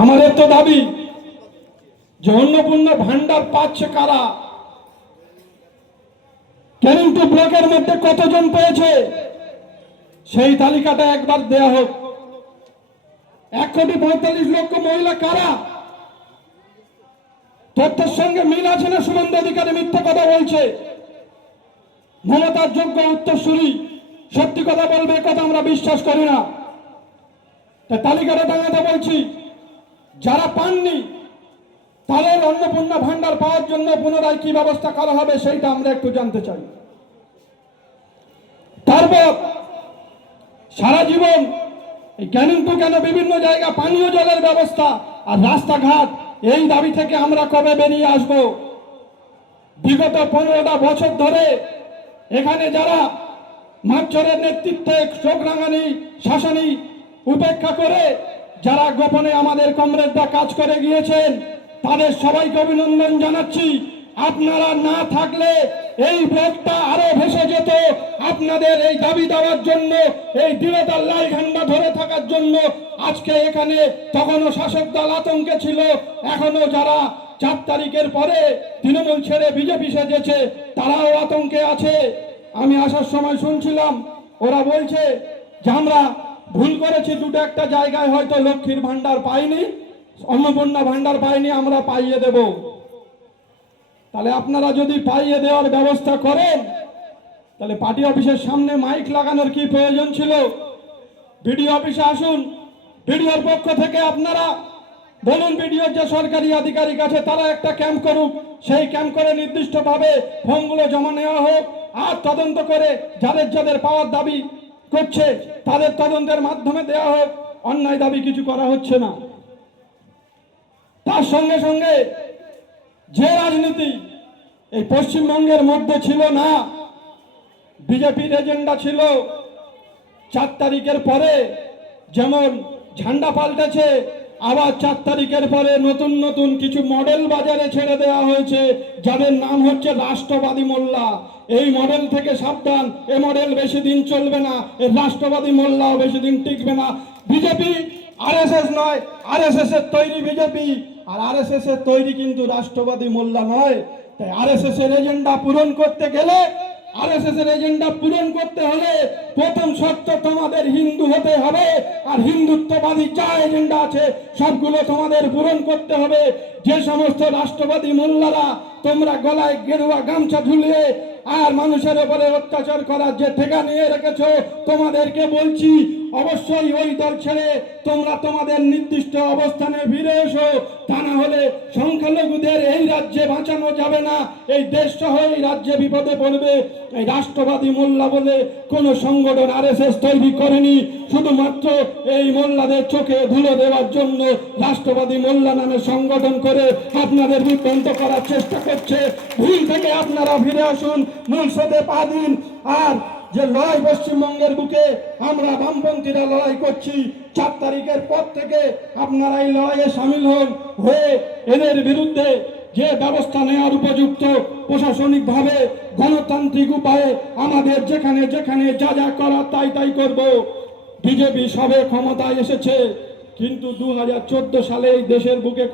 আমাদের তো দাবি যে অন্নপূর্ণা ভান্ডার পাচ্ছে কারা, ক্যানিংটু ব্লকের মধ্যে কতজন পেয়েছে সেই তালিকাটা একবার দেয়া হোক। 1,45,00,000 মহিলা কারা? তথ্যের সঙ্গে মিল আছে না? শুভেন্দু অধিকারী মিথ্যা কথা বলছে, মমতার যোগ্য উত্তরসূরি সত্যি কথা বলবে, কথা আমরা বিশ্বাস করি না। তাই তালিকাটা টাঙাতে বলছি, যারা পাননি তাদের অন্নপূর্ণা ভান্ডার পাওয়ার জন্য পুনরায় কি ব্যবস্থা করা হবে সেইটা আমরা একটু জানতে চাই। তারপর সারা জীবন এই ক্যানিংটু কেন বিভিন্ন জায়গা পানীয় জলের ব্যবস্থা আর রাস্তাঘাট, এই দাবি থেকে আমরা কবে বেরিয়ে আসব? বিগত 15টা বছর ধরে এখানে যারা মাচ্চরের নেতৃত্বে চোখরাঙানি শাসনী উপেক্ষা করে যারা গোপনে আমাদের কমরেডরা কাজ করে গিয়েছেন, তাদের সবাইকে অভিনন্দন জানাচ্ছি। আপনারা না থাকলে এই ব্লকটা আরো ভেসে যেত। আপনাদের এই দাবি দেওয়ার জন্য, এই দৃঢ়তার লাল ঝান্ডা ধরে থাকার জন্য আজকে এখানে, তখনও শাসক দল আতঙ্কে ছিল, এখনো যারা 4 তারিখের পরে তৃণমূল ছেড়ে বিজেপি সেজেছে তারাও আতঙ্কে আছে। আমি আসার সময় শুনছিলাম ওরা বলছে যে আমরা ভুল করেছি, দুটো একটা জায়গায় হয়তো লক্ষ্মীর ভান্ডার পাইনি, অন্নপূর্ণা ভান্ডার পাইনি, আমরা পাইয়ে দেব। তাহলে আপনারা যদি পাইয়ে দেওয়ার ব্যবস্থা করেন, তাহলে পার্টি অফিসের সামনে মাইক লাগানোর কি প্রয়োজন ছিল? বিডিও অফিসে আসুন, বিডিওর পক্ষ থেকে আপনারা বলুন, বিডিওর যে সরকারি আধিকারিক আছে তারা একটা ক্যাম্প করুক, সেই ক্যাম্প করে নির্দিষ্টভাবে ফর্মগুলো জমা নেওয়া হোক, আর তদন্ত করে যাদের যাদের পাওয়ার দাবি করছে তাদের তদন্তের মাধ্যমে দেওয়া হোক। অন্যায় দাবি কিছু করা হচ্ছে না। তার সঙ্গে সঙ্গে যে রাজনীতি এই পশ্চিমবঙ্গের মধ্যে ছিল না, বিজেপির এজেন্ডা ছিল 4 তারিখের পরে যেমন ঝান্ডা পাল্টেছে, আবার 4 তারিখের পরে নতুন নতুন কিছু মডেল বাজারে ছেড়ে দেওয়া হয়েছে, যাদের নাম হচ্ছে রাষ্ট্রবাদী মোল্লা। এই মডেল থেকে সাবধান, এ মডেল বেশি দিন চলবে না, এই রাষ্ট্রবাদী মোল্লাও বেশি দিন টিকবে না। বিজেপি আরএসএস নয়, আরএসএস এর তৈরি বিজেপি, আর আরএসএস এর তৈরি কিন্তু রাষ্ট্রবাদী মোল্লা নয়। তাই আরএসএস এর এজেন্ডা পূরণ করতে গেলে, আরএসএস এর এজেন্ডা পূরণ করতে হলে প্রথম শর্ত তোমাদের হিন্দু হতে হবে, আর হিন্দুত্ববাদী যা এজেন্ডা আছে সবগুলো তোমাদের পূরণ করতে হবে। যে সমস্ত রাষ্ট্রবাদী মোল্লারা তোমরা গলায় গেরুয়া গামছা ঝুলিয়ে আর মানুষের উপরে অত্যাচার করার যে ঠেকা নিয়ে রেখেছো, তোমাদেরকে বলছি অবশ্যই ওই দল ছেড়ে তোমরা তোমাদের নির্দিষ্ট অবস্থানে ফিরে এসো। তা না হলে সংখ্যালঘুদের এই রাজ্যে বাঁচানো যাবে না, এই দেশ সহ এই রাজ্যে বিপদে পড়বে। এই রাষ্ট্রবাদী মোল্লা বলে কোনো সংগঠন আরএসএস তৈরি করেনি, শুধুমাত্র এই মোল্লাদের চোখে ধুলো দেওয়ার জন্য রাষ্ট্রবাদী মোল্লা নামে সংগঠন করে আপনাদের বিভ্রান্ত করার চেষ্টা করছে। ভুল থেকে আপনারা ফিরে আসুন, মূল স্রোতে পা দিন। আর যে লড়াই পশ্চিমবঙ্গের বুকে আমরা বামপন্থীরা লড়াই করছি, 4 তারিখের পর থেকে আপনারা এই লড়াইয়ে সামিল হয়ে এদের বিরুদ্ধে যে ব্যবস্থা নেওয়ার উপযুক্ত প্রশাসনিকভাবে গণতান্ত্রিক উপায়ে আমাদের যেখানে যেখানে যা যা করার তাই করব। বিজেপি সবে ক্ষমতায় এসেছে, কিন্তু 2014 সালে এই দেশের বুকে